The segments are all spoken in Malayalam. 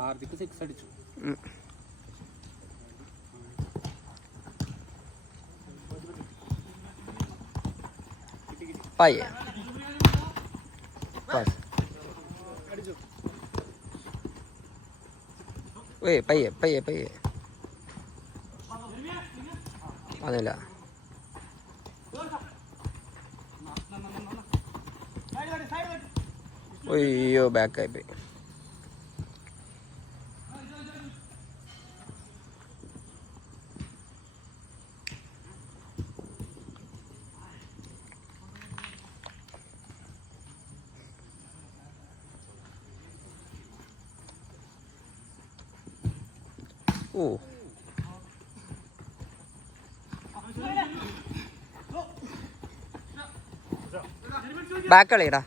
ഹാർദിക്ക് 6 അടിച്ചു. പയ്യെ പയ്യെ പയ്യെ പയ്യെ വന്നില്ല. അയ്യോ ബാക്കായി പോയി. ഓ ബാക്ക് കളിയടാ.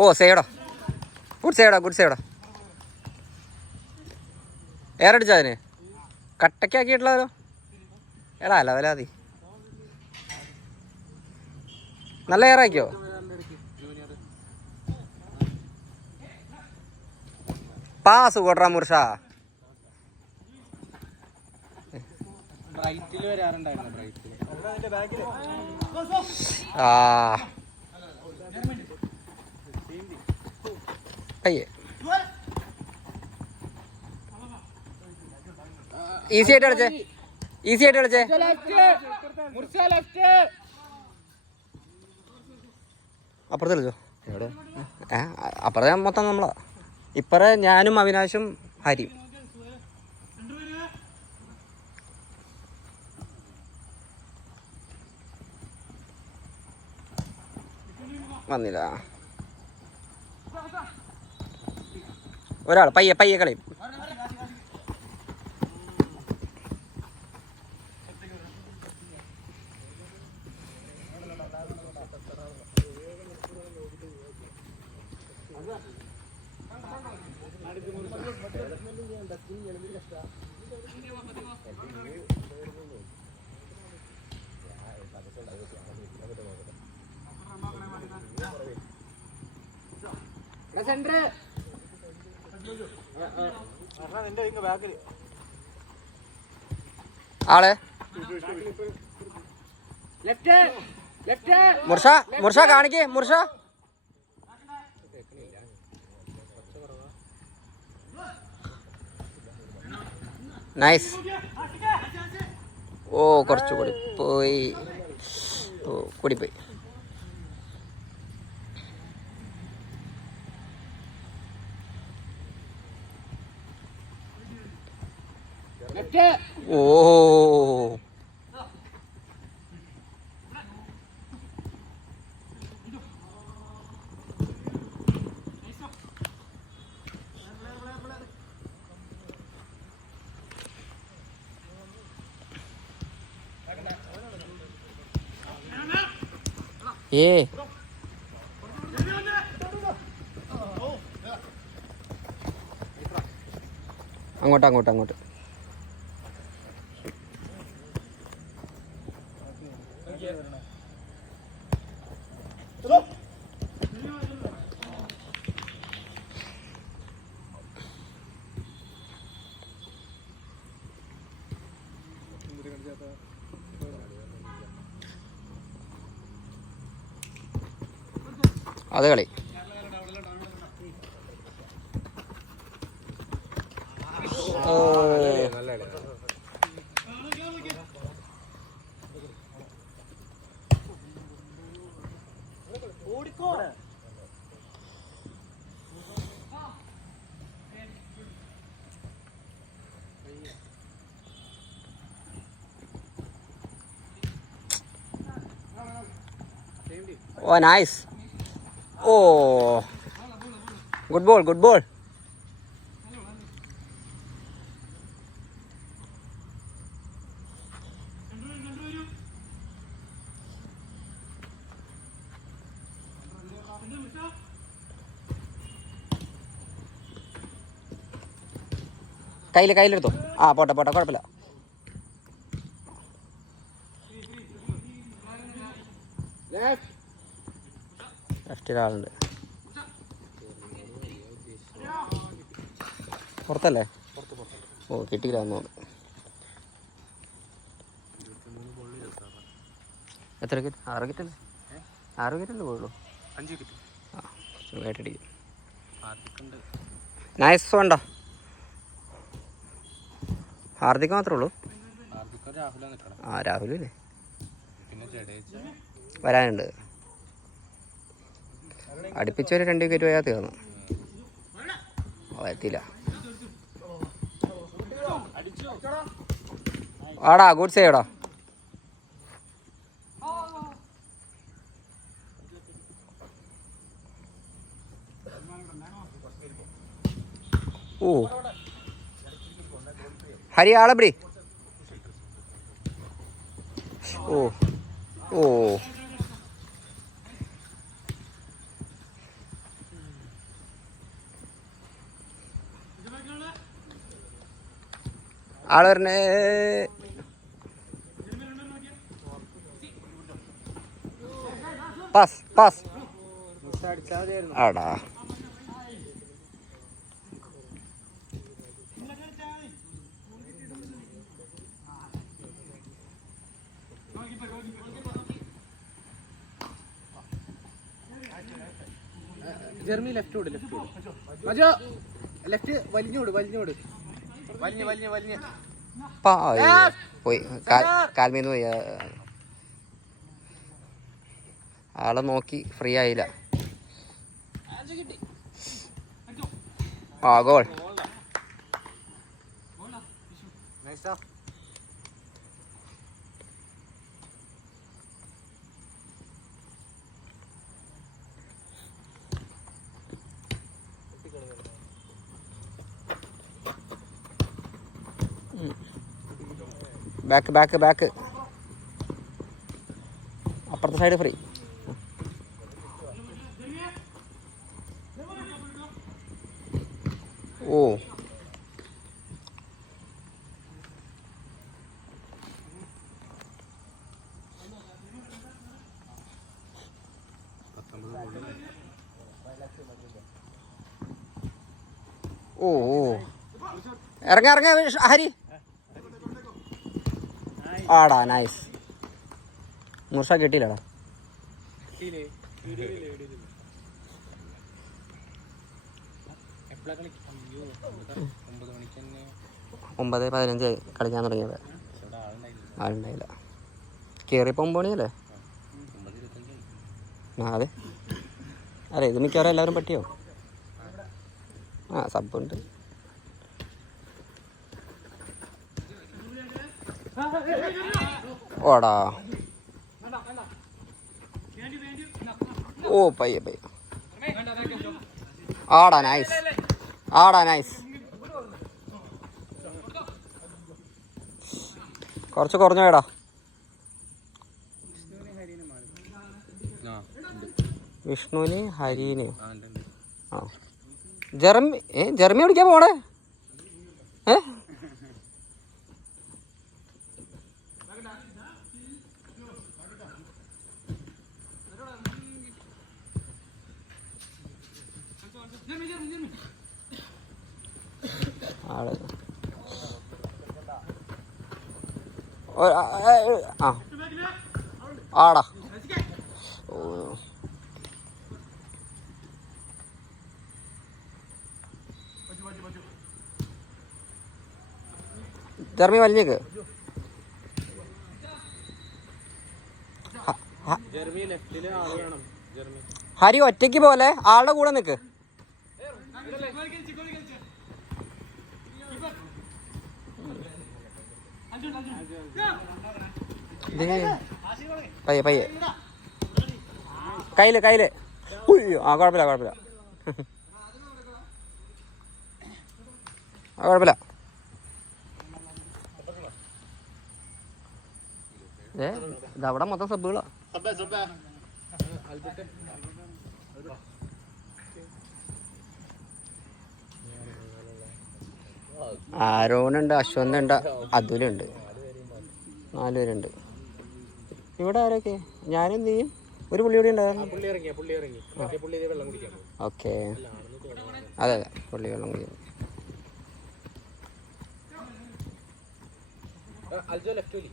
ഓ സേവടാ, ഗുഡ് സേവടാ, ഗുഡ് സേവടാ. ഏറടിച്ചാ അതിന് കട്ടക്കാക്കിയിട്ടുള്ളതോ? എടാ അല്ല വലാതി നല്ല ഏറാക്കിയോ? പാസ് കൊട്രാ മുർഷ. അയ്യേ ഈസി ആയിട്ട് കളിച്ചേ, ഈസി ആയിട്ട് കളിച്ചേ. അപ്പുറത്ത് കളിച്ചോ. അപ്പുറത്തെ മൊത്തം നമ്മളാ. ഇപ്പറ ഞാനും അവിനാശും ഹരിയും. വന്നില്ല. ഒരാൾ പയ്യെ പയ്യെ കളയും. ആളെ മുർഷ, മുർഷ കാണിക്കേ മുർഷ. നൈസ്. ഓ കുറച്ചുകൂടി പോയി, കൂടിപ്പോയി. ഓ ഏ അങ്ങോട്ട് അങ്ങോട്ട് അങ്ങോട്ട്. അത് കളി. ഓ ഓ നൈസ്. ഓ ഗുഡ് ബോൾ, ഗുഡ് ബോൾ. കയ്യിലെടുത്തോ. ആ പോട്ടെ പോട്ടെ, കുഴപ്പമില്ല. ലെഫ്റ്റിൽ ആളുണ്ട്. പുറത്തല്ലേ? ഓ കിട്ടിയില്ല തോന്നുന്നു. എത്ര കിറ്റ്? 6 കിറ്റല്ലേ? 6 കിറ്റല്ലേ പോയുള്ളൂ? 5 കിറ്റ്. ആ സുഖമായിട്ടടിക്കും. നൈസ് വേണ്ട. ഹാർദിക്ക് മാത്രമേ ഉള്ളൂ. ആ രാഹുലല്ലേ വരാനുണ്ട്. അടുപ്പിച്ചൊരു 2 വിക്കറ്റ് പോയാൽ തീർന്നു. എത്തിയില്ല. ആടാ ഗുഡ് സേവടാ. ഓ ഹരി ആളെപ്പിടി. ഓ ഓ ആള് വരണേ. പാസ് പാസ് ആടാ. ജെർമി ലെഫ്റ്റ് ഓട്. ലെഫ്റ്റ് വലിഞ്ഞോട്. പോയി കാൽമീന്ന് പോയി. ആളെ നോക്കി ഫ്രീ ആയില്ല. ആ ഗോൾ. ബാക്ക് അപ്പുറത്തെ സൈഡ് ഫ്രീ. ഓ ഓ ഇറങ്ങ ഹരി. ആടാ നൈസ്. മുർഷ കിട്ടിയില്ലടാ. 9:15 കളിക്കാൻ തുടങ്ങിയത്. ആളുണ്ടായില്ല. കയറിയപ്പോൾ 9 മണിയല്ലേ? അതെ അതെ. ഇത് മിക്കവാറും എല്ലാവരും പറ്റിയോ? ആ സബുണ്ട്. ഓടാ. ഓ പയ്യെ. ആടാ നൈസ്. കുറച്ച് കുറഞ്ഞു വേടാ. വിഷ്ണുവിന് ഹരീനെയോ? ആ ജെർമി ഓടിക്കാൻ പോണേ. ആള് ആടാ. ഓ ജെർമി വലിഞ്ഞേക്ക്. ഹരി ഒറ്റയ്ക്ക് പോലെ ആളുടെ കൂടെ നിൽക്ക്. പയ്യെ കയ്യില്. ആ കുഴപ്പമില്ല. ഇതവിടെ മൊത്തം സബ്ബുകളാ. ആരോണുണ്ട്, അശ്വന്തുണ്ട്, അതുലുണ്ട്. 4 പേരുണ്ട്. ഇവിടെ ആരൊക്കെ? ഞാനും നീയും ഒരു പുള്ളി കൂടി ഉണ്ടായിരുന്നു. ഓക്കെ അതെ പുള്ളി വെള്ളം കുടിക്കുന്നു. അൽജോ ലെഫ്റ്റ് വലി.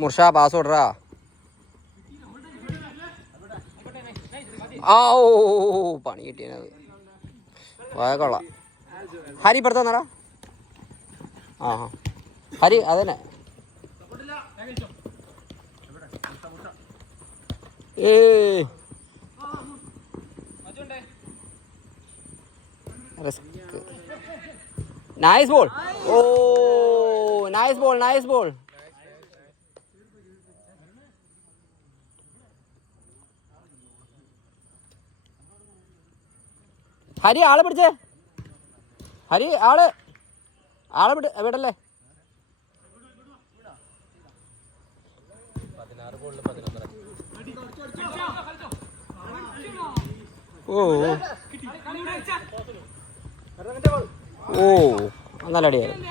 മുർഷ പാസ് വിടറാ. ഓ പണി കിട്ടിയത് കൊള്ളാം. ഹരി ഇപ്പുറത്ത് വന്നടാ. ആ ഹരി അതന്നെ. Nice ball. ഓ nice ball, nice ball. Hari ആളെ പിടിച്ചേ. ഹരി ആളെ വിടല്ലേ. ഓ ഓ നല്ല അടിയായിരുന്നു.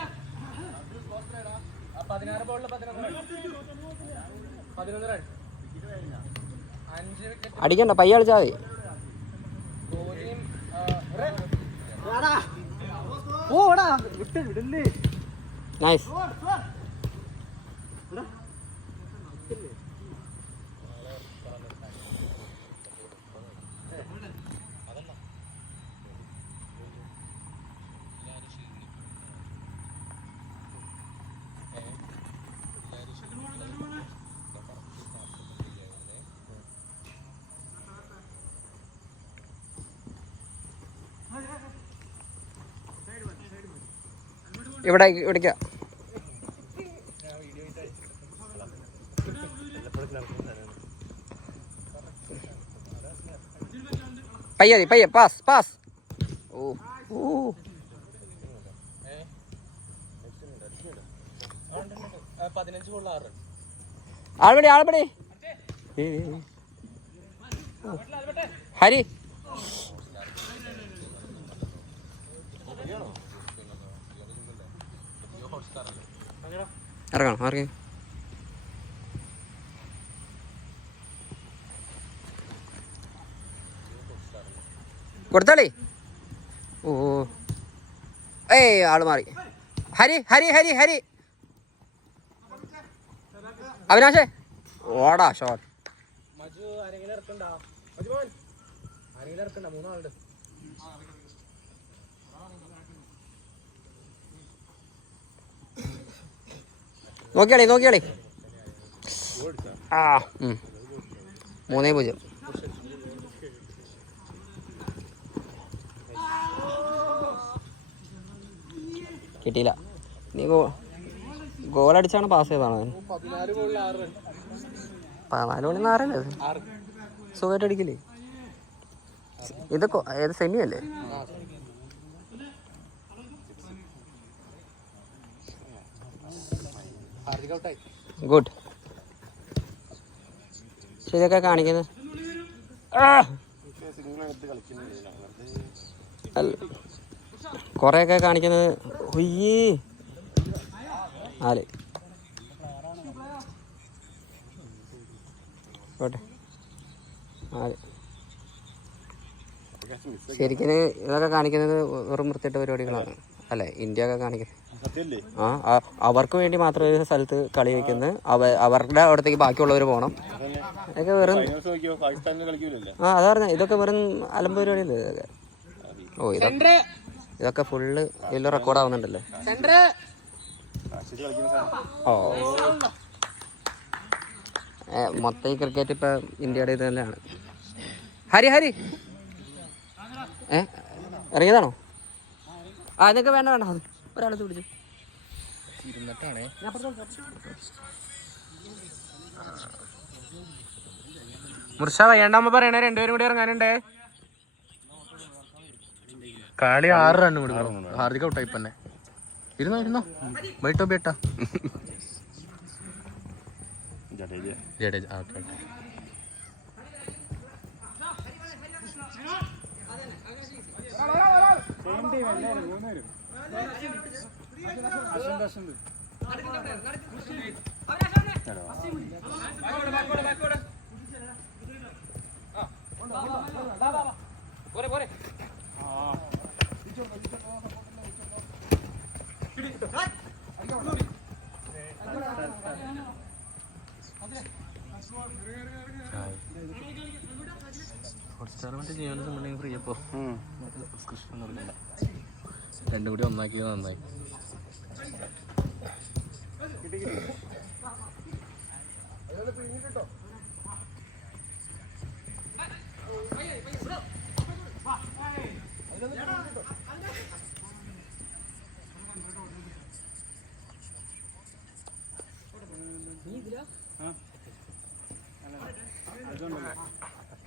അടിക്കണ്ട, പയ്യ കളിച്ചാൽ മതി. നൈസ്. ഇവിടേക്കാ. പയ്യെ പാസ്. ഓ ഓ ആൾപടി. ഹരി ഇറങ്ങണം. ആർക്കെ കൊടുത്താളി. ഓ ആള് മാറി. ഹരി അവിനാശേ ഓടാ ഷോട്ട്. നോക്കിയാളി. ആ 3-0. കിട്ടിയില്ല. നീ ഗോളടിച്ചാണ് പാസ് ചെയ്താണ്. 14 ഗോളിൽ 6 സുഖമായിട്ട് അടിക്കില്ലേ. ഇത് ഏത് സെമിയല്ലേ? ഗുഡ്. ഇതൊക്കെ കാണിക്കുന്നത് കുറേയൊക്കെ കാണിക്കുന്നത്. ഒയ്യേ 4 പോട്ടെ 4. ശരിക്കും ഇതൊക്കെ കാണിക്കുന്നത് വെറും വൃത്തിയിട്ട പരിപാടികളാണ് അല്ലേ ഇന്ത്യ ഒക്കെ കാണിക്കുന്നത്. അവർക്ക് വേണ്ടി മാത്രം ഒരു സ്ഥലത്ത് കളി വയ്ക്കുന്നത്, അവരുടെ അവിടത്തേക്ക് ബാക്കിയുള്ളവർ പോകണം. ഇതൊക്കെ വെറും അതാ പറഞ്ഞ ഇതൊക്കെ വെറും അലമ്പ് പരിപാടിയല്ലേ ഇതൊക്കെ. ഓ ഇതൊക്കെ ഫുള്ള് ഇതിൽ റെക്കോർഡ് ആവുന്നുണ്ടല്ലേ. ഓ മൊത്തം ഈ ക്രിക്കറ്റ് ഇപ്പം ഇന്ത്യയുടെ ഇത് തന്നെയാണ്. ഹരി ഇറങ്ങിയതാണോ? ഇതൊക്കെ വേണ്ട ഒരാളെ പിടിച്ചു ഇരുന്നിട്ടാണേ. മുർഷ വേണ്ടാകുമ്പോ പറയണേ. 2 പേരും കൂടി ഇറങ്ങാനുണ്ടേ. കളി 6 റൺ കൊടുക്കണം. ഹാർദിക് ഔട്ടായി തന്നെ. ഇരുന്നോ ബൈട്ടോ ബേട്ടാ. ജഡേജ ഓക്കെ. എക്സ്പെരിമെന്റ് ചെയ്യാൻ ഫ്രീ അപ്പോൾ സബ്സ്ക്രിപ്ഷൻ കൊടുക്കണ്ട. രണ്ടും കൂടി ഒന്നാക്കിയത് നന്നായി.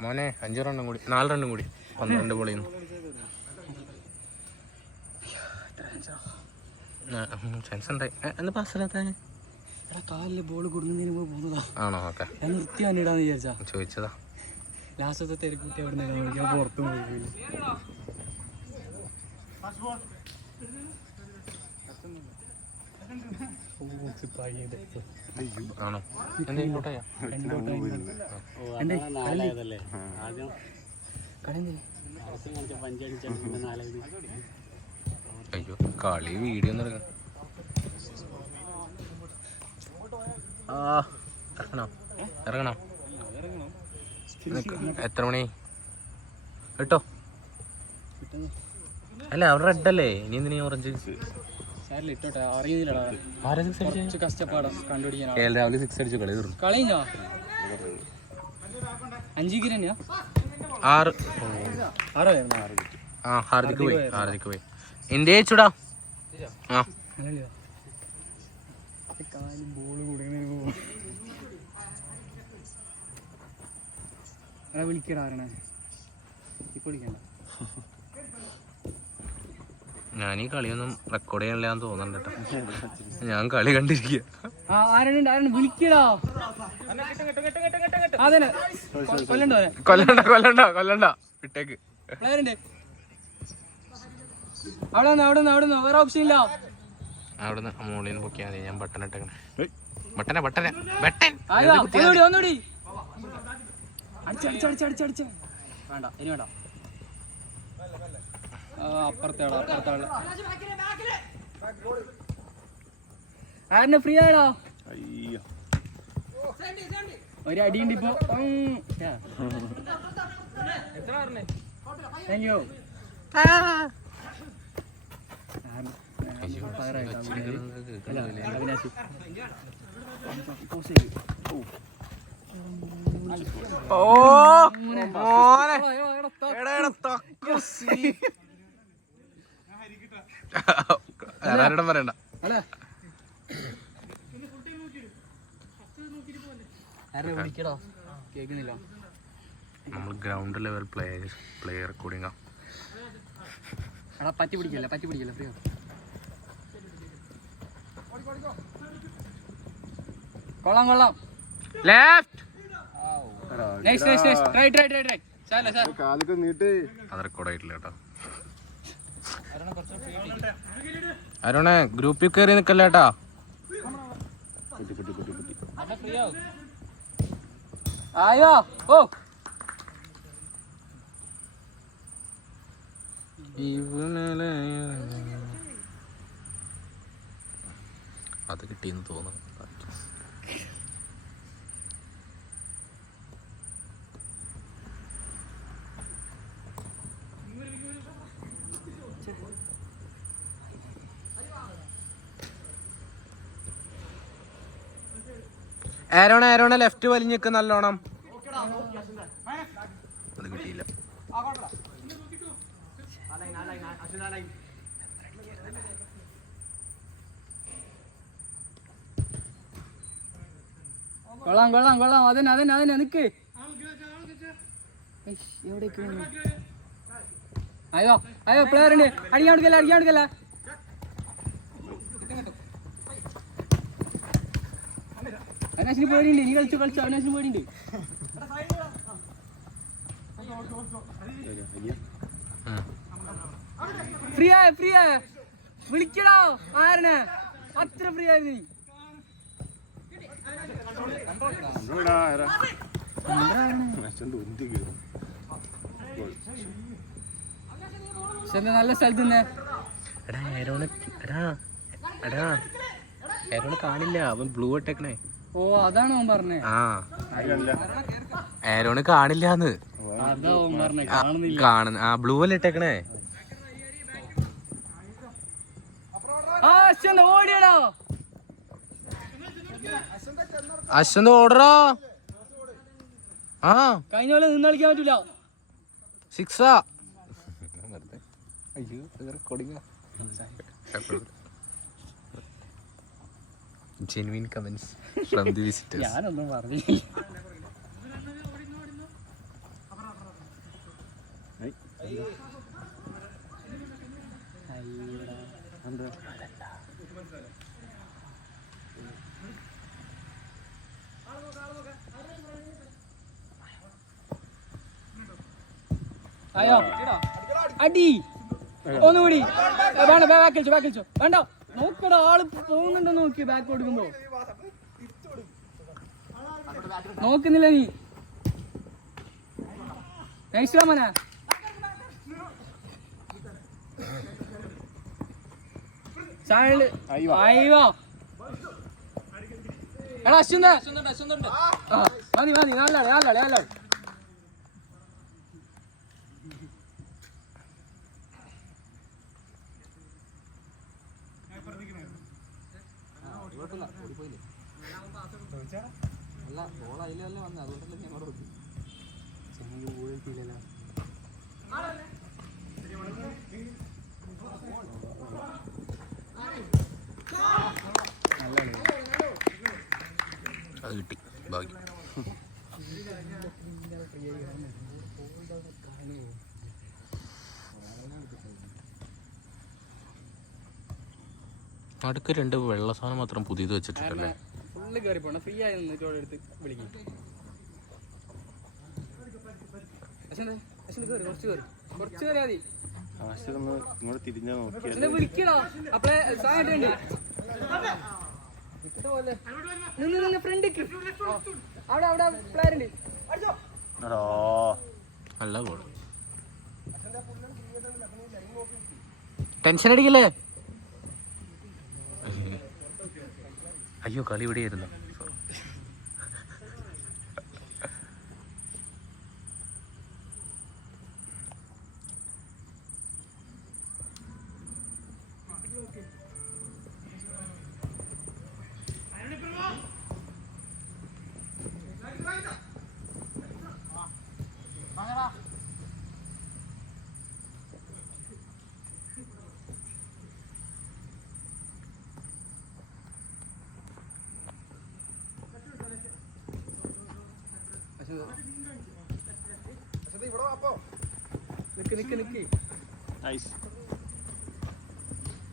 മോനെ 5 റണ്ണും കൂടി 4 റണ്ണും കൂടി 12 ബോളിൽ നിന്ന് ചാൻസ് ഉണ്ടായി. എന്ന് പാസ്സിലാത്ത കാലില് ബോൾ കൊടുക്കുന്നതിന് പോകുന്നതാ. ആണോ? ഓക്കെ, ഞാൻ നിർത്തി വന്നിടാന്ന് വിചാരിച്ചാ. ചോദിച്ചതാ. ലാസ്റ്റത്തെ തിരക്കിട്ട് അവിടെ പുറത്തു പോയില്ല. ആണോ? എന്തെങ്കിലും കോട്ടയാ? അയ്യോ, കളി വീഡിയോ ഒന്നും എടുക്കാം. ഇറങ്ങണോ? എത്ര മണി കേട്ടോ? അല്ല, അവിടെ റെഡ് അല്ലേ? ഇനി എന്തിനാ ഓറഞ്ച്? രാവിലെ 6 അടിച്ചു കളി തീർന്നു. കളിഞ്ഞോ? 5 വിക്കറ്റ് തന്നെയാ? 6. ആ, ഹാർദിക്ക് പോയി. ഇന്ത്യ ജയിച്ചുടാ. ആ, വിളിക്കടാ. ഞാൻ ഈ കളിയൊന്നും റെക്കോർഡ് ചെയ്യാനില്ലാന്ന് തോന്നുന്നുണ്ട് കേട്ടോ. ഞാൻ കളി കണ്ടിരിക്കുക. കൊല്ലണ്ട വിട്ടേക്ക്. വേറെ ഓപ്ഷൻ ഇല്ല. അവിടുന്ന് മോളിന്ന് പൊക്കിയാ മതി. ഞാൻ ബട്ടൺ ഇട്ടേക്കണേ. ബട്ടൻ ഒന്നുകൂടി അടിച്ചടിച്ചടിച്ചടിച്ചടിച്ച് വേണ്ട, ഇനി വേണ്ട. അപ്പുറത്തെ ആരനെ ഫ്രീ ആണോ? ഒരു അടിയുണ്ട് ഇപ്പൊ. Thank you. ആരോടും പറയണ്ട. നമ്മൾ ഗ്രൗണ്ട് ലെവൽ പ്ലെയർ റെക്കോർഡിംഗ്. പറ്റി പിടിക്കല്ല ഫ്രീ. കൊള്ളാം. ലെഫ്റ്റ്. Next right. അത് റെക്കോർഡ് ആയിട്ടില്ല കേട്ടോ. അരുണേ, ഗ്രൂപ്പിൽ കയറി നിക്കല്ലേ കേട്ടാ. ആയോ? ഓ, അത് കിട്ടിയെന്ന് തോന്നുന്നു. ആരോണ ലെഫ്റ്റ് വലിഞ്ഞിക്ക് നല്ലോണം. അത് കിട്ടിയില്ല. കൊള്ളാം. അതന്നെ നിക്ക്. അയ്യോ പ്ലെയർ ഉണ്ട്. അടിക്കാൻ കൊടുക്കല്ല. അനാശിന് പേടിയുണ്ട്. നീ കളിച്ചു അനാശിന് പേടിയുണ്ട്. ഫ്രീ ആയ വിളിക്കടോ. ആരനെ അത്ര ഫ്രീ ആയിരുന്നു നീ? നല്ല സ്ഥലത്ത് തന്നെ. ആരോണ് കാണില്ല. അവൻ ബ്ലൂ ഇട്ടേക്കണേ. ഓ, അതാണ് അവൻ പറഞ്ഞേ. ആ, ആരോണ് കാണില്ലാന്ന്. കാണുന്ന ആ ബ്ലൂ അല്ലേ ഇട്ടേക്കണേ. ഓടിയടാ അശ്വന്ത് ഓടറാ. ആ കഴിഞ്ഞ പോലെ നിന്ന് കളിക്കാൻ പറ്റൂല. സിക്സാ. Genuine comments from the visitors. ഞാനൊന്നും പറഞ്ഞില്ല. അയ്യോ അടി ഒന്നുകൂടി വേണ്ട. ബാക്ക് കളിച്ചോ വേണ്ട. നോക്കടാ ആള് പോകുന്നുണ്ടോ നോക്കി. ബാക്ക് കൊടുക്കുമ്പോ നോക്കുന്നില്ല നീ. നൈസ്മന അയ്യോ എടാ അശ്വന്ത മതി നല്ല അത് കിട്ടി ഭാഗ്യം. അടുക്ക് 2 വെള്ള സാധനം മാത്രം പുതിയത് വെച്ചിട്ടുണ്ടല്ലേ. ഫുള്ള് കയറി പോണം. ഫ്രീ ആയി നിന്നിട്ട് എടുത്ത് വിളിക്കും. കുറച്ച് കയറി മതി. വിളിക്കണോ അപ്പളെ സാധനം നിന്ന് ഫ്രണ്ടിക്ക് അവിടെ പ്ലെയർ ഉണ്ട്. നല്ല ഗോൾ. ടെൻഷൻ അടിക്കല്ലേ. അയ്യോ കളി ഇവിടെയായിരുന്നു. നിക്ക്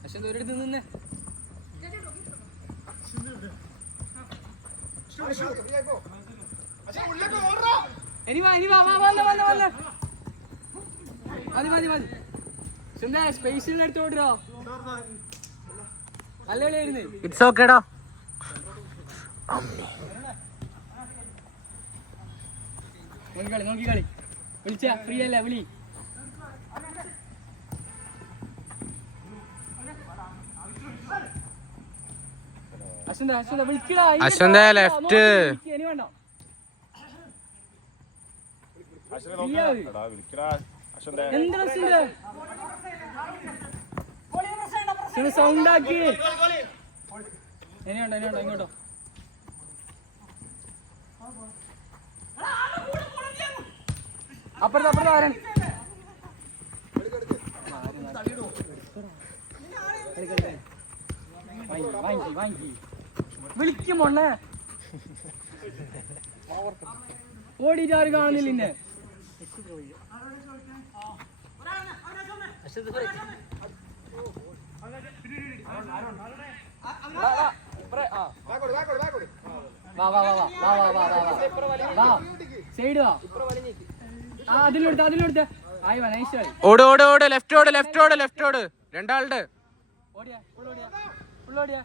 അശ്വന്ത് ഒരിടത്ത് നിന്നേ. ഇനി വാ മതി. സ്പേസിൽ എടുത്ത് ഓടിരോ. നല്ല കളിയായിരുന്നു. ഇറ്റ്സ് ഓക്കേടാ. നോക്കി കളി. വിളിച്ച ഫ്രീ അല്ല വിളി. അശ്വന്ത വിളിക്കടാ. അശ്വന്ത ലെഫ്റ്റ്. ഇനി വേണ്ട. എന്താ സൗണ്ട് ആക്കി. ഇനി വേണ്ട ഇങ്ങോട്ടോ. അപ്പുറത്ത് ആരൻ. വാങ്ങി വിളിക്കും മോണ്ണേ. ഓടിയിട്ട് ആരും കാണുന്നില്ല. ഇന്നെ സൈഡ് വാ. അതിലെടുത്ത് ആയി വാ. നൈസ് കളി. ഓട് ലെഫ്റ്റ് ഓട്. രണ്ടാളുടെ ഓടിയാ ഫുള്ളോടിയാ.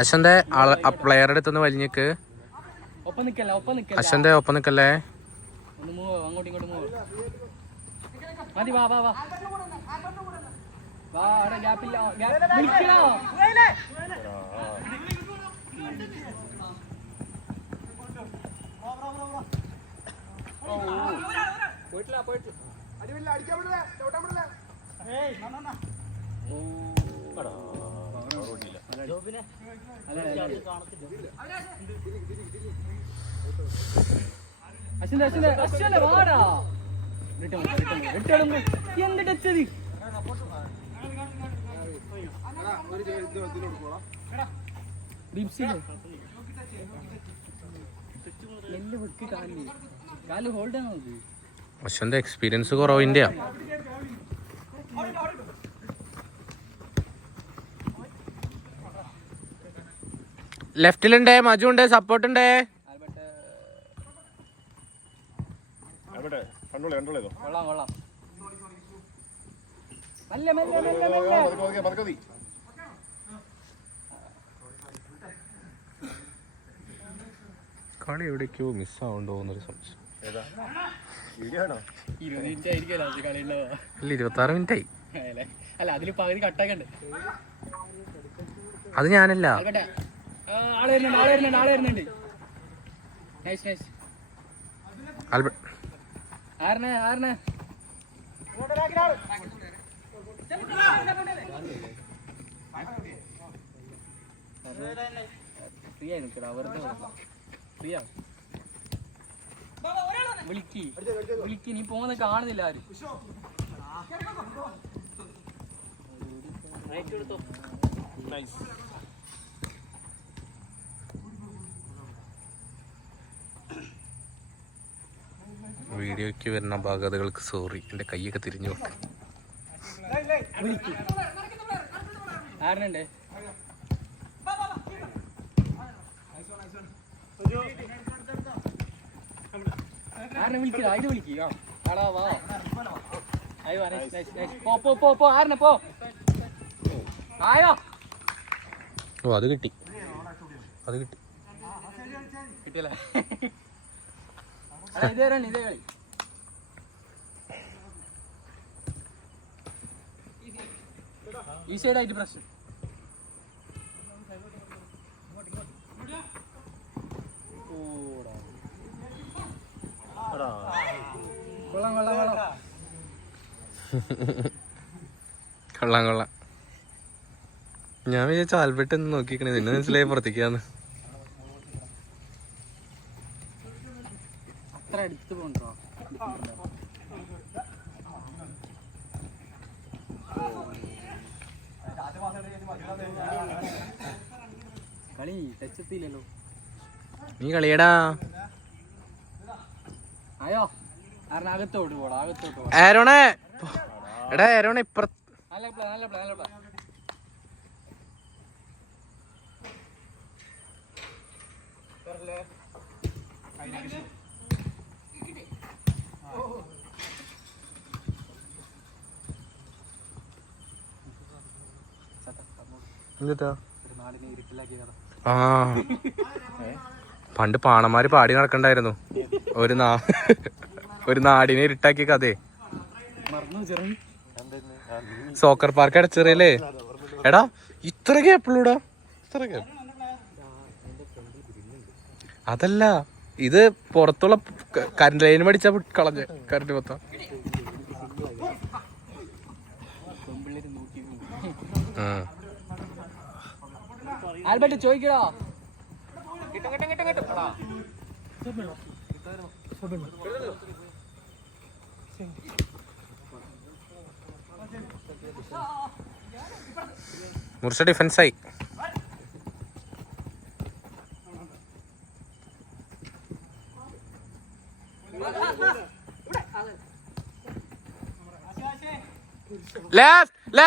അശ്വന്റെ പ്ലെയറുടെ അടുത്തൊന്ന് വലിഞ്ഞേക്ക്. അശ്വന്റെ ഒപ്പം നിക്കല്ലേ. അങ്ങോട്ടും ഇങ്ങോട്ടും മതി. വാ വാടാ ഗ്യാപ്പില്ല വിളിക്കണോ പോയിട്ടില്ല അശ്വന്റെ വാടാ എന്ത് ടച്ചത് നെല്ല് വെക്ക് കാല് ഹോൾഡ് ആണോ അശ്വന്റെ എക്സ്പീരിയൻസ് കുറവിന്റെ ലെഫ്റ്റിലുണ്ടേ മജു ഉണ്ട് സപ്പോർട്ട് ഉണ്ടേ കൊള്ളാം കൊള്ളാം കളി എവിടേക്കോ മിസ്സാവുണ്ടോ എന്നൊരു സംശയം. ഇല്ല 26 മിനിറ്റ് ആയി. അല്ല അതില് പകുതി കട്ടാക്കണ്ട്. അത് ഞാനല്ല. ആള് വരുന്നുണ്ട്. നൈസ് ആൽബർട്ട് ആരനെ ഫ്രീ ആയി നിൽക്കടാ വെറുതെ ഫ്രീ ആ വിളിക്ക് നീ പോകുന്ന കാണുന്നില്ല ആരും. വീഡിയോയ്ക്ക് വരുന്ന അപാകതകൾക്ക് സോറി. എൻ്റെ കൈയൊക്കെ തിരിഞ്ഞു നോക്ക്. ആരനുണ്ട് ആരനെ വിളിക്കുക ഇത് വിളിക്കുക ആടാ വാ അയ്യോ പോ ആരനെ പോ ആയോ. ഓ അത് കിട്ടി കിട്ടിയല്ലേ. ഇതേ കളി ഈ സൈഡായിട്ട് പ്രശ്നം. കൊള്ളാം. ഞാൻ വിചാരിച്ച ആൽബർട്ട് എന്ന് നോക്കിക്കണേ. നിന്നെ മനസ്സിലായി പുറത്തേക്കാന്ന്. അത്ര അടുത്ത് പോണ്ടോ കളി ടച്ചെത്തിയില്ലല്ലോ. നീ കളിയടാ. ആയോ അകത്തോട്ട് പോടാ ആരോണേ എടാ ആരോണേ ഇപ്പുറത്ത്. നല്ല പ്ലാൻ ആ പണ്ട് പാണന്മാര് പാടി നടക്കണ്ടായിരുന്നു. ഒരു നാടിനെ ഇരുട്ടാക്കിയ കഥയെ. സോക്കർ പാർക്ക് അടച്ചെറിയല്ലേ എടാ. ഇത്ര ഗ്യാപ്പുള്ളൂടാ. അതല്ല ഇത് പുറത്തുള്ള കറണ്ട് ലൈൻ പഠിച്ചാ കളഞ്ഞ കറണ്ട് മൊത്തം. ആൽബർട്ട് ചോദിക്കടാ. മുർഷ ഡിഫൻസായി. ലെഫ്റ്റ്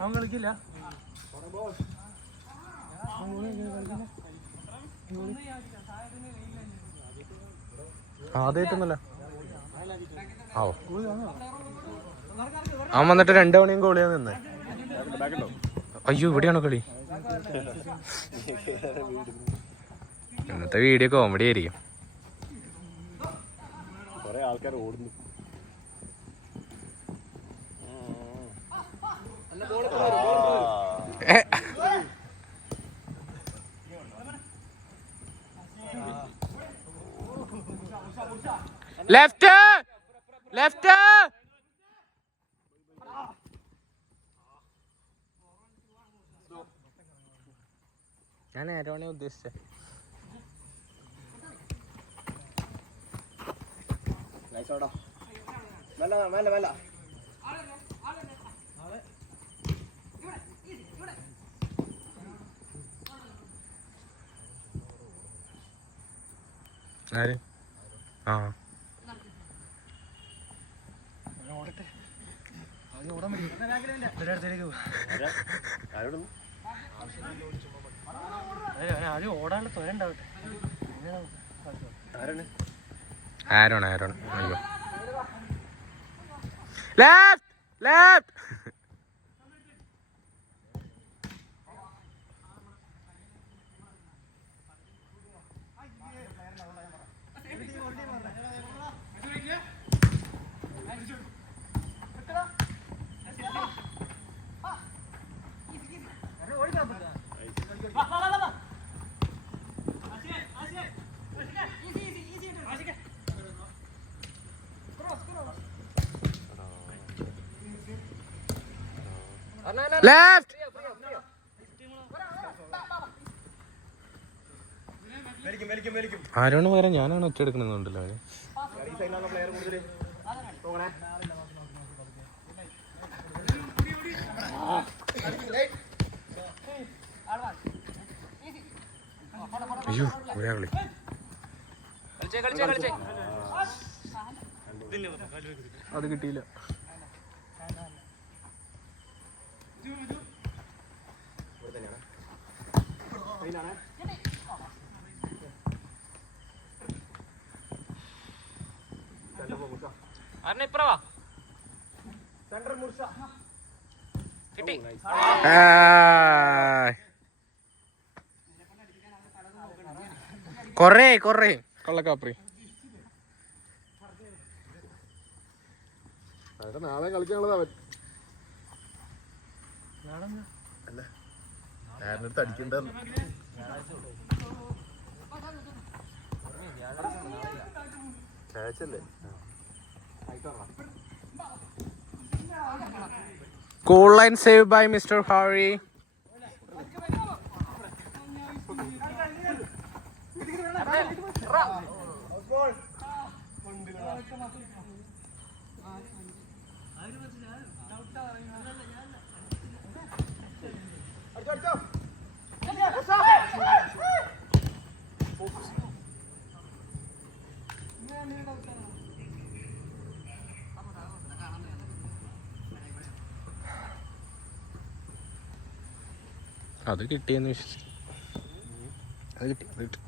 അവൻ കളിക്കില്ല. ആദ്യമായിട്ടൊന്നുമല്ല. അവൻ വന്നിട്ട് 2 തവണയും ഗോൾ ചെയ്യാൻ നിന്നേ. അയ്യോ ഇവിടെയാണോ കളി? ഇന്നത്തെ വീഡിയോ കോമഡി ആയിരിക്കും. കുറെ ആൾക്കാർ ഓടുന്നു. Left left. ഞാൻ ആരോണെ ഉദ്ദേശിച്ചത്. ആര്? ആ ആരോൺ ആരോൺ. അയ്യോ ലെഫ്റ്റ് ലെഫ്റ്റ്. ലെഫ്റ്റ്. ആരോണ് പകരം ഞാനാണ് ഒറ്റ എടുക്കണമെന്നുണ്ടല്ലോ അവര്. അയ്യോ ഒരാ കളി. അത് കിട്ടിയില്ല. കൊറേ കൊറേ കള്ളക്കാപ്രി. നാളെ കളിക്കാനുള്ളതാ അടിക്കണ്ട. Goal line save by Mr. Hari. അത് കിട്ടിയെന്ന് വിശ്വസിച്ചു. അത് കിട്ടി അത് കിട്ടി.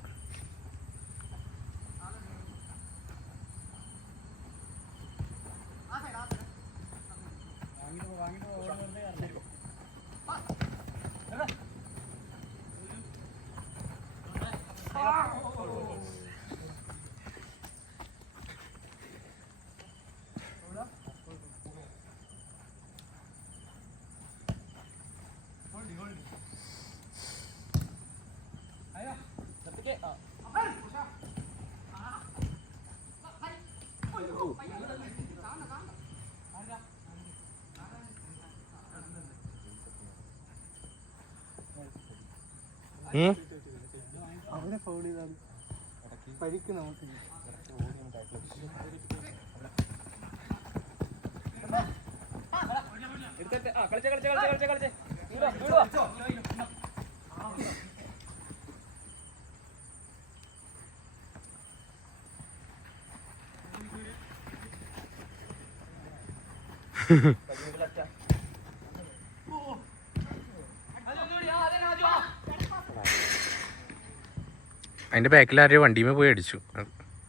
അവനെ ഫൗൾ ചെയ്താണ് പരിക്ക് നമുക്ക്. അതിന്റെ ബാക്കിൽ ആരെയോ വണ്ടിയുമേ പോയി അടിച്ചു.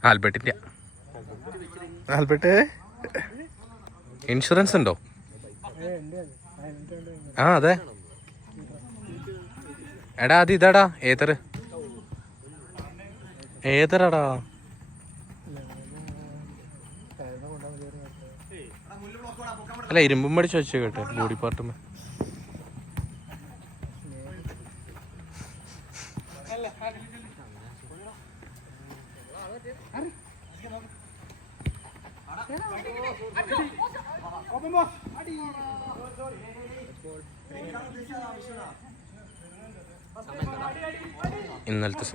ആൽബർട്ടിന്റെ. ആൽബർട്ട് ഇൻഷുറൻസ് ഉണ്ടോ? ആ അതെ. എടാ അത് ഇതാടാ ഏതറ് ഏതരാടാ? അല്ല ഇരുമ്പും പഠിച്ചു വെച്ചു കേട്ടെ ബോഡി പാർട്ടും. ഇന്നലത്തെ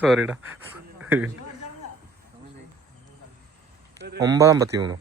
സോറിടാ. 9:53.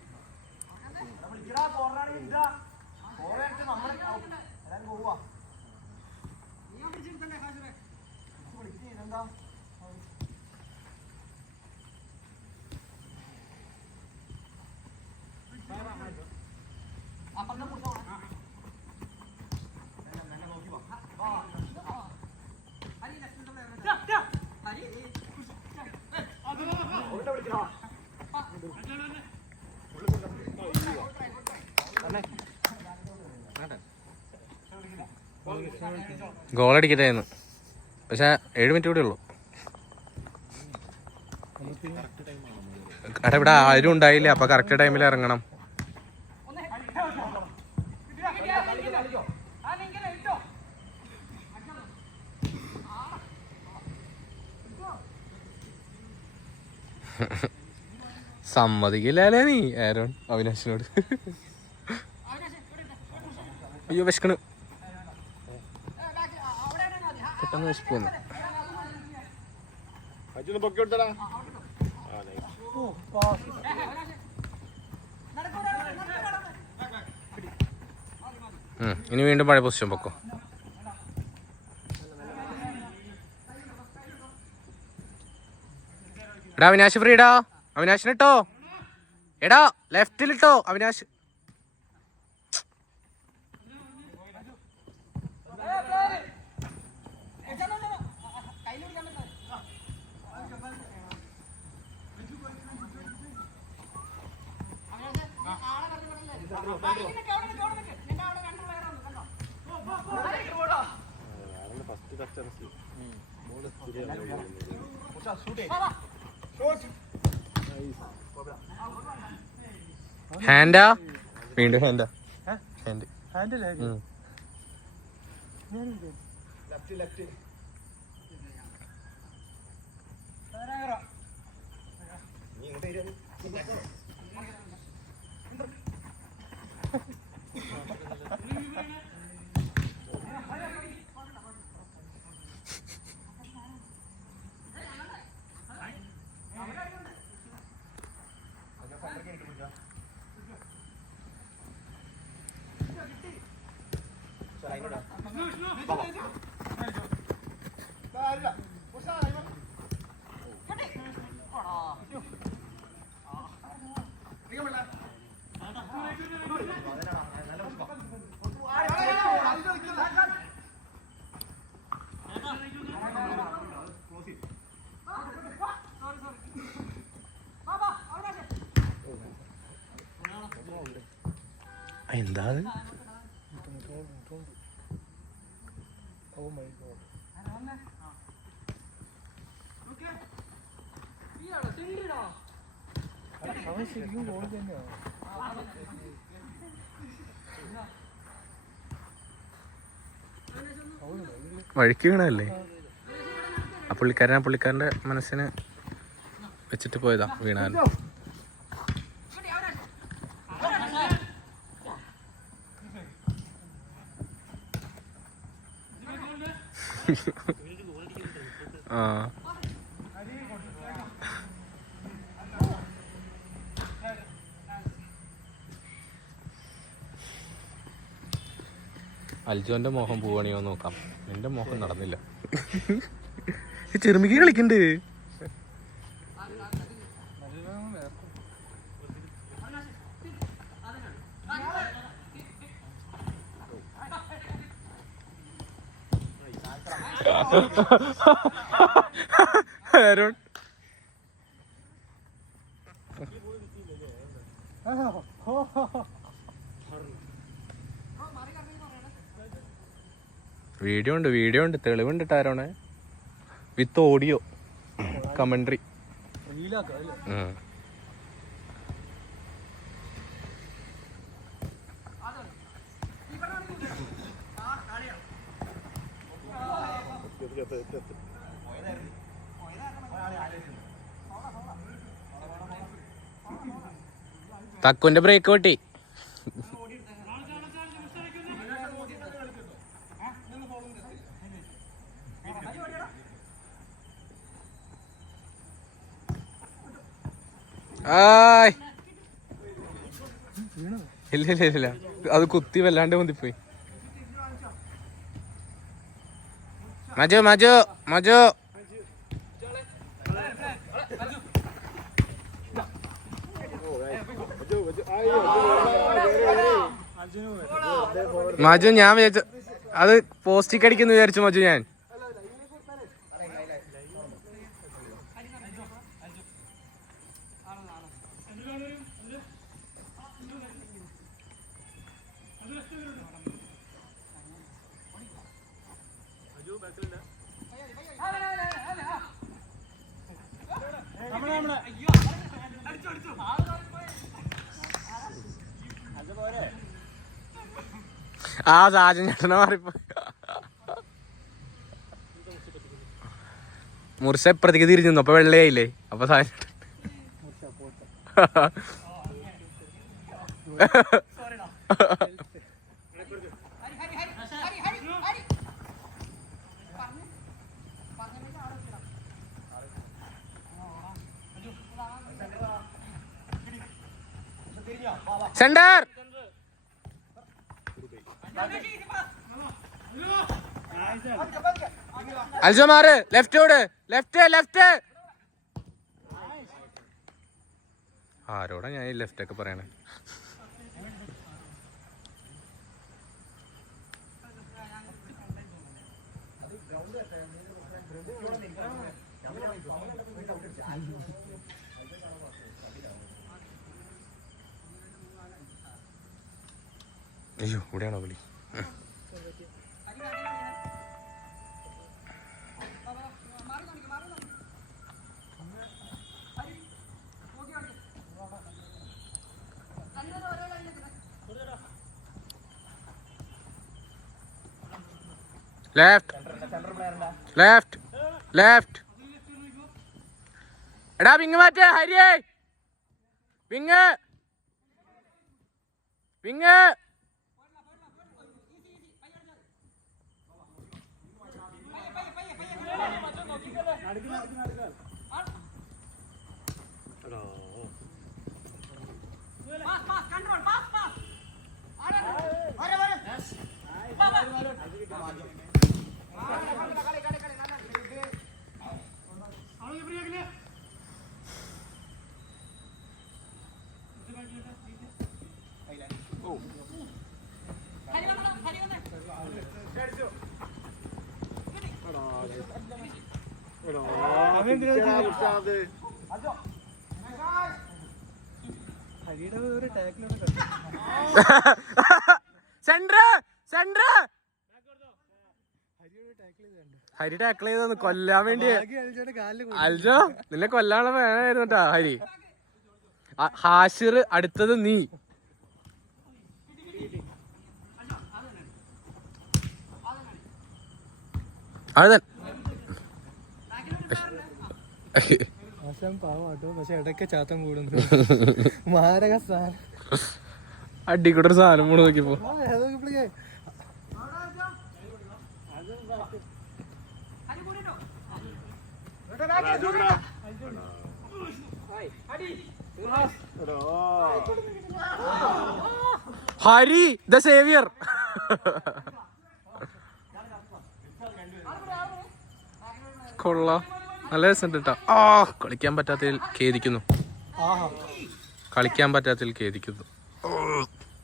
ഗോളടിക്കട്ടായിരുന്നു, പക്ഷെ 7 മിനിറ്റ് കൂടെ ഉള്ളു. എടാ ഇവിടെ ആരും ഉണ്ടായില്ല, അപ്പൊ കറക്റ്റ് ടൈമിൽ ഇറങ്ങണം. സമ്മതിക്കില്ലേ നീ ആരോൺ അവിനാശിനോട്? അയ്യോ വിശക്കണ്, പെട്ടെന്ന് വിശക്കുന്നു. ഇനി വീണ്ടും പഴയ പൊസിഷൻ പൊക്കോ. എടാ അവിനാശ് ഫ്രീടാ, അവിനാശിനിട്ടോ. എടാ ലെഫ്റ്റിലിട്ടോ അവിനാശ്. ഹാൻഡാ, വീണ്ടും ഹാൻഡാ. ഹാൻഡ് എന്താ വഴിക്ക് വീണല്ലേ? ആ പുള്ളിക്കാരൻ്റെ മനസ്സിന് വെച്ചിട്ട് പോയതാ വീണാൽ. ആ അൽജോന്റെ മോഹം പോവണിയോ നോക്കാം. എന്റെ മോഹം നടന്നില്ല. ചെറുമിക്ക് കളിക്കണ്ട്. ആരോൺ വീഡിയോ ഉണ്ട് തെളിവുണ്ട്. ആരോണേ വിത്ത് ഓഡിയോ കമൻട്രി. തക്കുന്റെ ബ്രേക്ക് പൊട്ടി. ഇല്ല ഇല്ല ഇല്ല, അത് കുത്തി വല്ലാണ്ട് മുന്തിപ്പോയി. മജു മജു മജു മജു ഞാൻ വിചാരിച്ചു അത് പോസ്റ്റിക്ക് അടിക്കുന്നു വിചാരിച്ചു മജു ഞാൻ. ആ സാജൻ ചേട്ടനെ മാറിപ്പോ. മുർശ ഇപ്പുറത്തേക്ക് തിരിഞ്ഞു, അപ്പൊ വെള്ളയായില്ലേ. അപ്പൊ സാജൻ സെന്റർ അൽജോ മാറ്. ലെഫ്റ്റ് ഓട്. Left left. ആരോടാ ഞാൻ ഈ ലെഫ്റ്റ് ഒക്കെ പറയണേ? അയ്യോ ഇവിടെയാണോ വിളി? Left left left. എടാ വിങ് മാറ്റേ ഹരിയേ. Wing wing. ഹരി ടാക്കിൾ ചെയ്തൊന്ന് കൊല്ലാൻ വേണ്ടി. അൽജോ നിന്നെ കൊല്ലാനുള്ള വേണമായിരുന്നു കേട്ടാ ഹരി. ഹാഷിർ അടുത്തത് നീ. അതെ പക്ഷെ ഇടയ്ക്ക് ചാത്തം കൂടുന്നു. മാരക സാധനം അടിക്കൂടെ ഒരു സാധനം കൂടെ നോക്കിയപ്പോ. Hari the Xavier. കൊള്ളാം, നല്ല രസമുണ്ട് കേട്ടോ. കളിക്കാൻ പറ്റാത്തതിൽ ഖേദിക്കുന്നു. കളിക്കാൻ പറ്റാത്തതിൽ ഖേദിക്കുന്നു.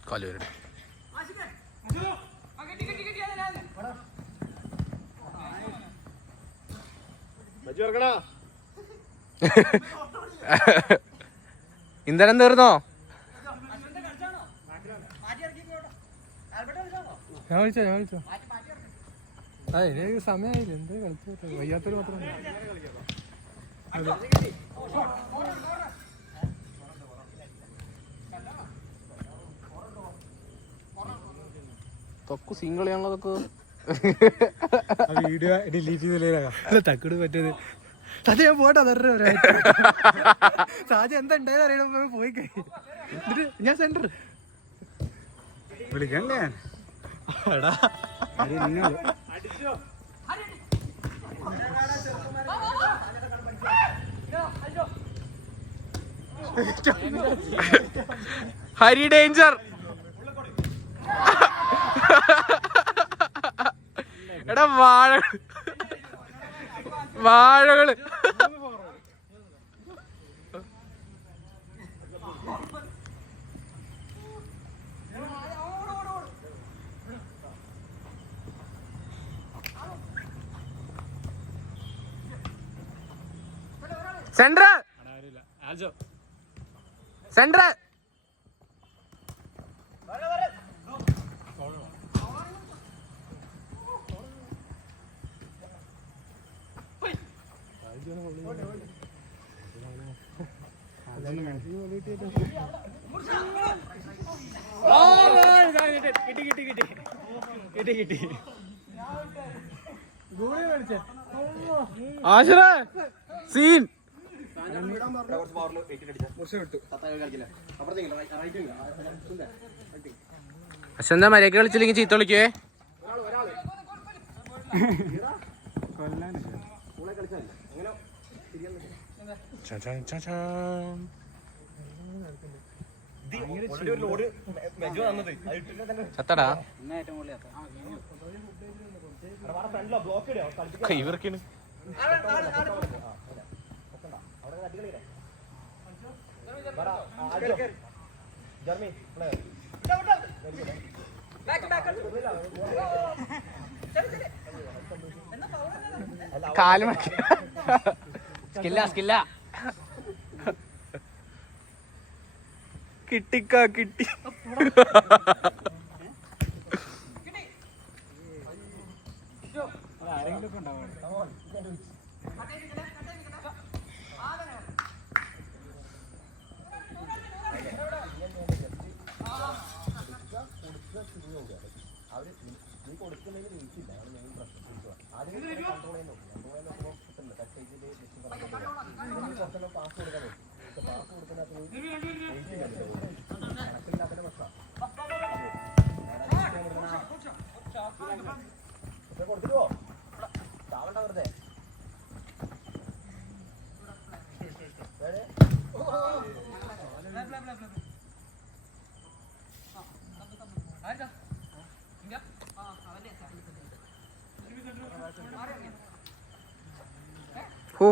കാലുവരുടെ ഇന്ധനം തീർന്നോ? ഞാൻ വിളിച്ചോ ഇനി സമയമായില്ല, എന്ത് കളിച്ചു വയ്യാത്തൊരു മാത്രം. തൊക്കു സിംഗിൾ ചെയ്യാനുള്ളതൊക്കെ വീഡിയോ ഡിലീറ്റ് ചെയ്തില്ല. തക്കട് പറ്റത് സാധ്യ ഞാൻ പോട്ടെ. അതറിയ സാധ്യ എന്താ ഉണ്ടായത് അറിയണ പോയി കഴിഞ്ഞു. ഞാൻ സെന്റർ വിളിക്കണ്ടേ എടാ നിങ്ങൾ ഹരി ഡേഞ്ചർ. എടാ വാഴകള് സെന്റർ സെന്റർ ആശിറ സീൻ പക്ഷെ എന്താ മര്യാദ കളിച്ചില്ലെങ്കിൽ ചീത്ത വിളിക്കേ. ചത്തടാ കൈവിറക്കാണ്. കാലും സ്കില്ല കിട്ടിക്കാ കിട്ടി. ഓ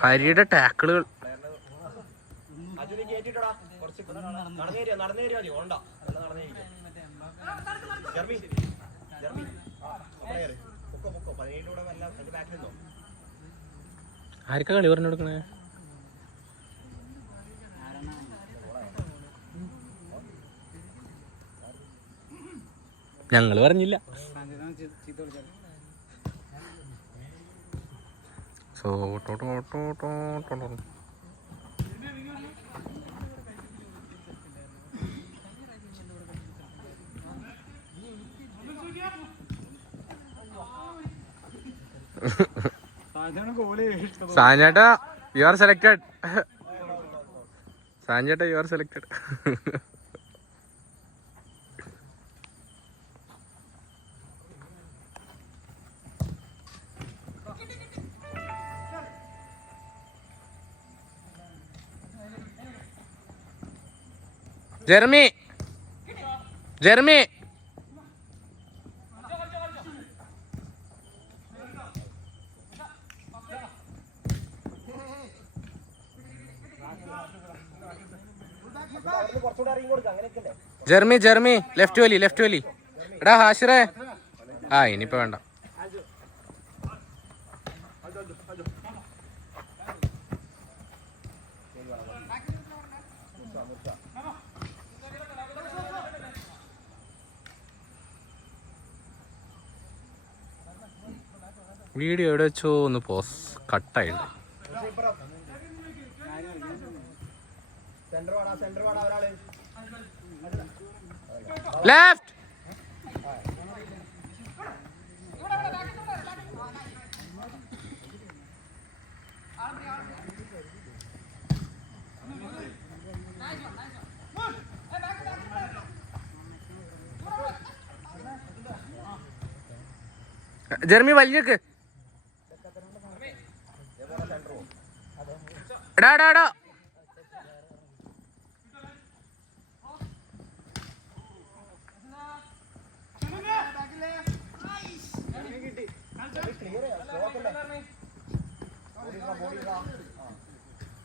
ഹരിയുടെ ടാക്കിളുകൾ. ആർക്കാ കളി പറഞ്ഞു കൊടുക്കണേ? ഞങ്ങള് പറഞ്ഞില്ല. സാഞ്ചേട്ടാ യു ആർ സെലക്ടഡ്. സാഞ്ചേട്ടാ you are selected. Jeremy Jeremy Jeremy Jeremy left വലി ലെഫ്റ്റ് വലി. എടാ ഹാഷിറേ ആ ഇനിയിപ്പോ വേണ്ട. വീഡിയോ എവിടെ വെച്ചോ ഒന്ന് പോസ് കട്ടായിട്ട്. ലെഫ്റ്റ്. ജെർമി വലിയക്ക് എടാ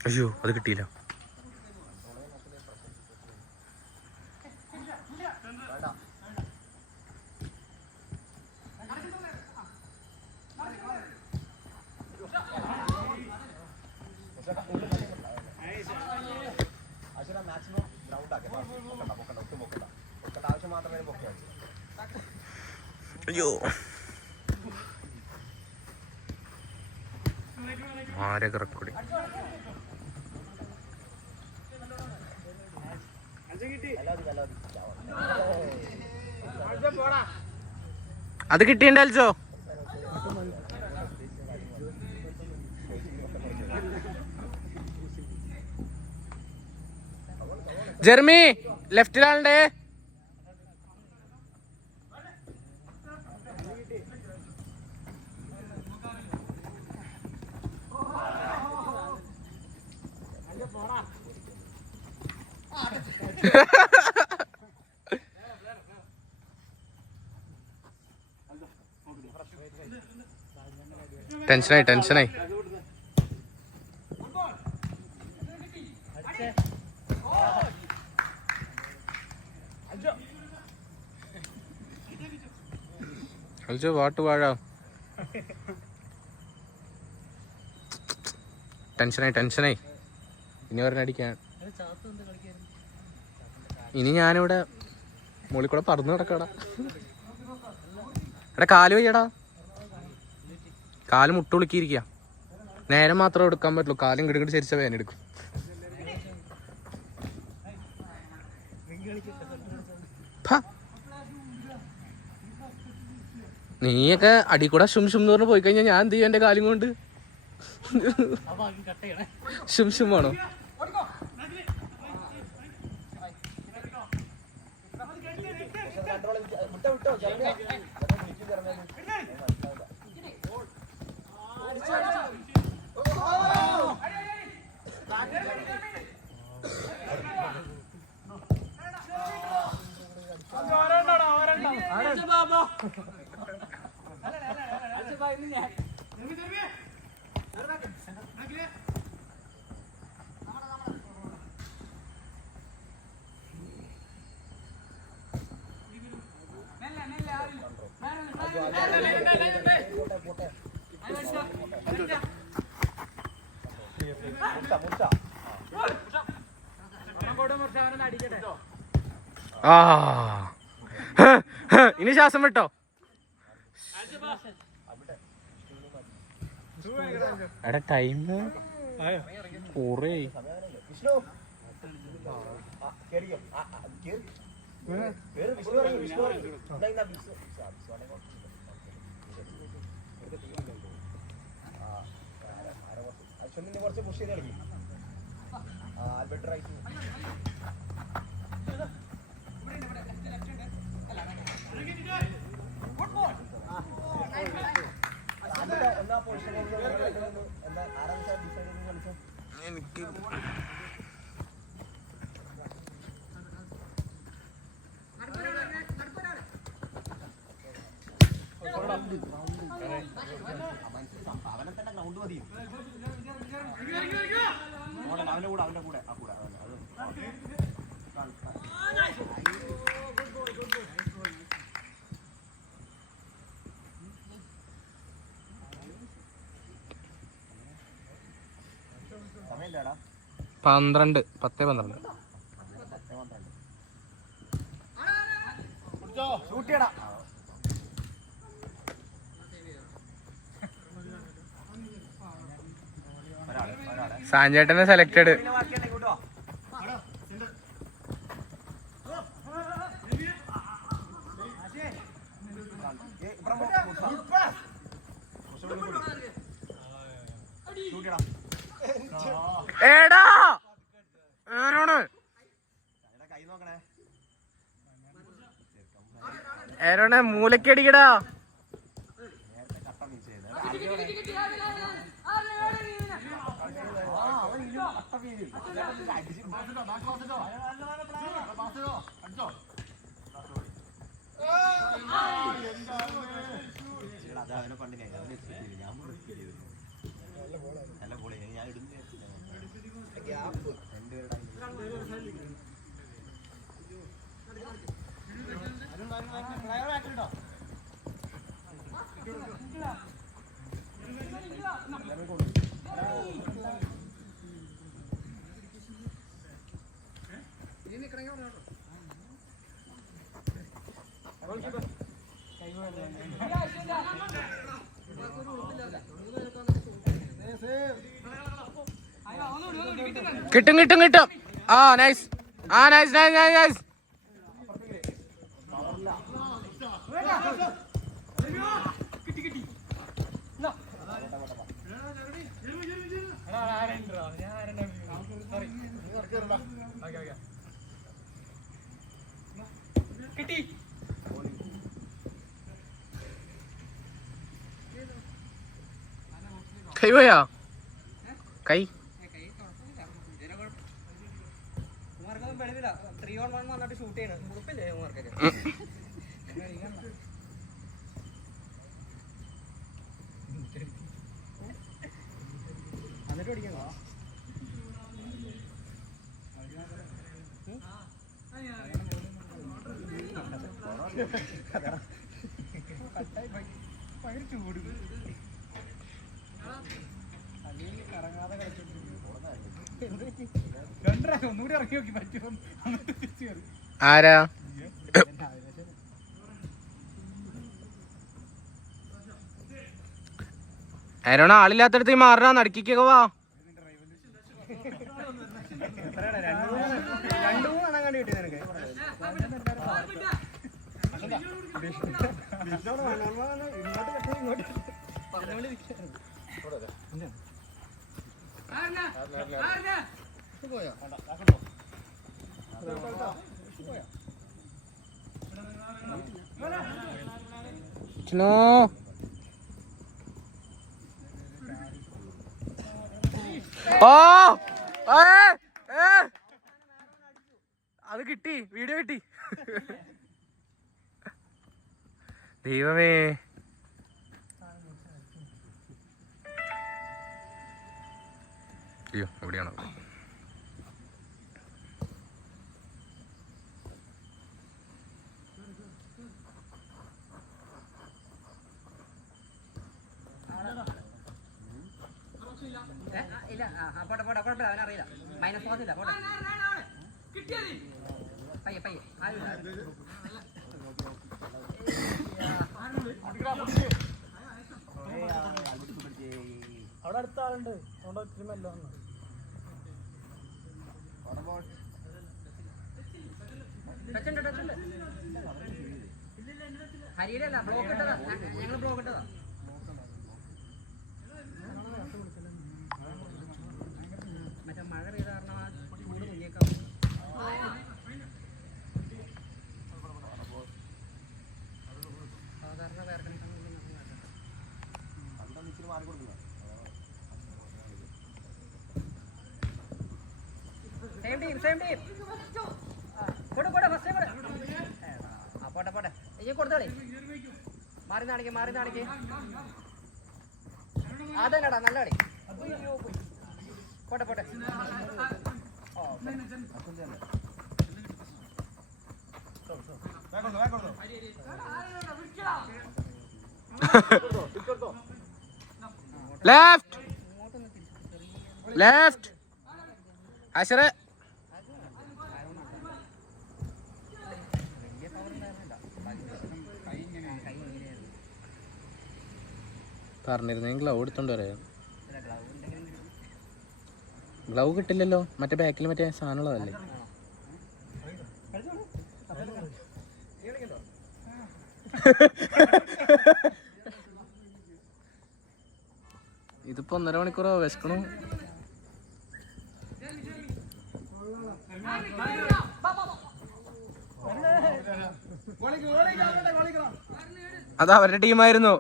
അയ്യോ അത് കിട്ടിയില്ല. അയ്യോ ആരൊക്കെ റെക്കോർഡ് അത് കിട്ടിയല്ലോ. ജെർമി ലെഫ്റ്റിലാണ്ടേ. ടെൻഷനായി കളിച്ചോ പാട്ട് പാഴാ. ടെൻഷനായി ഇനി ഒരെണ്ണടിക്കാൻ. ഇനി ഞാനിവിടെ മുകളിൽ കൂടെ പറന്ന് കിടക്കടാ. എടാ കാല് വയ്യടാ, കാല് മുട്ട് വിളിക്കിയിരിക്കുക. നേരം മാത്രമേ എടുക്കാൻ പറ്റുള്ളൂ, കാലും കിടക്കിട്ട് ചരിച്ച വേദന എടുക്കും. നീയൊക്കെ അടി കൂടെ ഷും ഷും എന്ന് പറഞ്ഞ് പോയി കഴിഞ്ഞാൽ ഞാൻ എന്ത് ചെയ്യും? എന്റെ കാലും കൊണ്ട് ഷും ഷും ആണോ? ഇനി ശ്വാസം വിട്ടോ. എടാ ടൈം കുറേ കുറച്ച് പുഷ് ചെയ്ത് കളിക്കും. ആൽബർട്ട് റൈറ്റ് എനിക്ക് അവനെ തന്നെ ഗ്രൗണ്ട് മതി. അവന്റെ കൂടെ സമയമില്ലടാ. 10:12 ഷൂട്ട് ചെയ്യടാ. സാഞ്ചേട്ടനെ സെലക്റ്റഡ്. ഏടാ ഏരോണെ മൂലക്കടിക്കടാ. കിട്ടും കിട്ടും കിട്ടും. ആ നൈസ്, ആ നൈസ് നൈസ് നൈസ് നൈസ്. കിട്ടി. കൈ പോയാ? കൈ ഷൂട്ട് ചെയ്യണം. ഉറപ്പില്ലേ മാർക്കൊക്കെ? എന്നിട്ട് പഠിക്കണോ? ഭയങ്കര ചൂട്. അല്ലെങ്കിൽ കറങ്ങാതെ കളിച്ചു ഒന്നുകൂടി ഇറക്കി നോക്കി പറ്റുമോ? ആരാ? ആരോണ ആളില്ലാത്തടത്ത് മാറാ, നടുക്കിക്കൊക്കെ വാ. രണ്ടു മൂന്നെണ്ണം കണ്ടു കിട്ടി നിനക്ക്. പോയോ? ഓ അത് കിട്ടി, വീഡിയോ കിട്ടി. ദൈവമേ, അയ്യോ എവിടെയാണോ? ഇല്ല, പോട്ടെ പോട്ടെ കുഴപ്പമില്ല, അവനറിയില്ല. മൈനസ് പോകത്തില്ല, പോട്ടെ പയ്യെ പയ്യെ. അവിടെ അടുത്ത ആളുണ്ട്, അതുകൊണ്ട് ഒത്തിരി മെല്ലെ വന്നു. ഹരിയിലല്ല, ബ്ലോക്ക് ഇട്ടതാ, ഞങ്ങൾ ബ്ലോക്ക് ഇട്ടതാ. മറ്റേ മഴ പെയ്ത കാരണം ആ ചൂട് മുന്നേക്കാം. സാധാരണ വേർക്കണം. Same team. കൊടു ഫസ്റ്റ് കൊടു. ആ പോട്ടെ പോട്ടെ, ഈ കൊടുത്തോളി. മാറി നാണിക്ക്. അതല്ലടാ, നല്ല കളി. പോട്ടെ ലെഫ്റ്റ് അശറെ. പറഞ്ഞിരുന്നെങ്കിൽ ഗ്ലൗ എടുത്തോണ്ട് വരാം. ഗ്ലൗ കിട്ടില്ലല്ലോ, മറ്റേ ബാക്കിൽ മറ്റേ സാധനമുള്ളതല്ലേ. ഇതിപ്പോ 1.5 മണിക്കൂറോ വിശക്കണു. അത് അവരുടെ ടീമായിരുന്നു.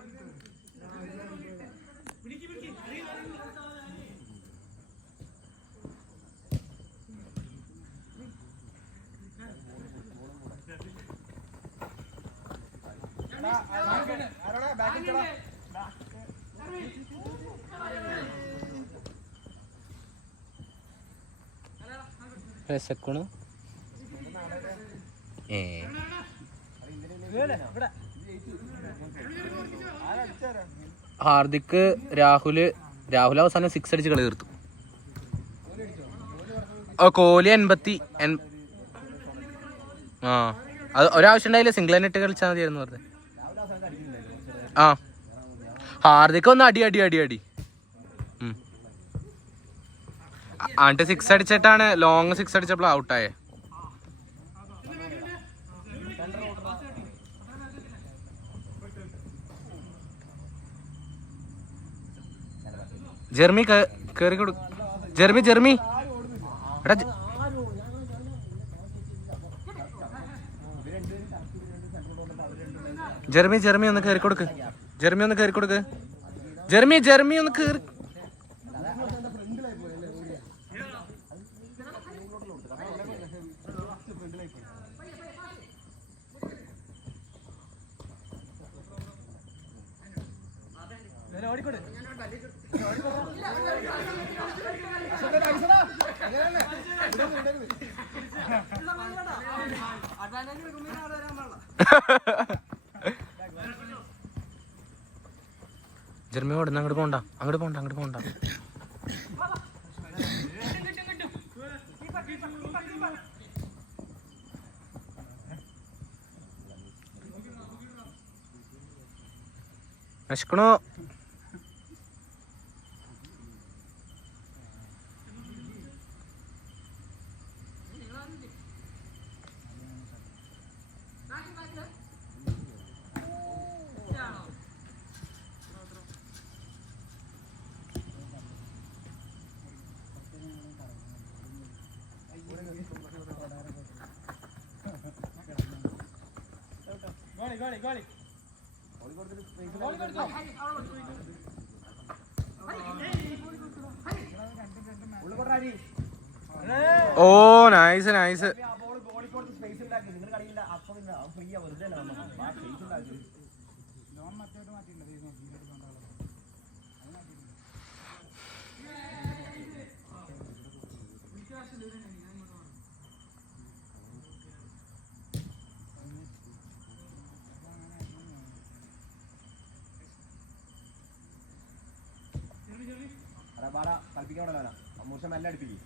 വിശക്കണു. ഹാർദിക് രാഹുൽ അവസാനം 6 അടിച്ച് കളി തീർത്തു. കോഹ്ലി 80. അത് ഒരാവശ്യം ഉണ്ടായില്ല, സിംഗിൾ തന്നെ ഇട്ട് കളിച്ചാൽ മതിയായിരുന്നു പറഞ്ഞത്. ഹാർദിക് ഒന്ന് അടി എന്നിട്ട് 6 അടിച്ചിട്ടാണ്, ലോങ് 6 അടിച്ചപ്പോൾ ഔട്ടായേ. ജെർമി കേറി കൊടു. ജെർമി എടാ ജെർമി ഒന്ന് കേറി കൊടുക്ക്. ജെർമി ഒന്ന് കേറി. ജെർമി ഓടുന്ന അങ്ങോട്ട് പോണ്ട. വിശക്കണോ? ഓ നൈസ്. നല്ല അടുപ്പിക്കും.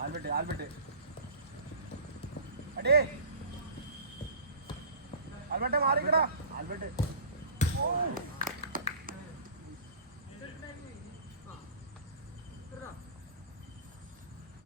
ആൽബർട്ട് ആൽബർട്ട് അടേ ആൽബർട്ടെ മാറിക്കടാ ആൽബർട്ട്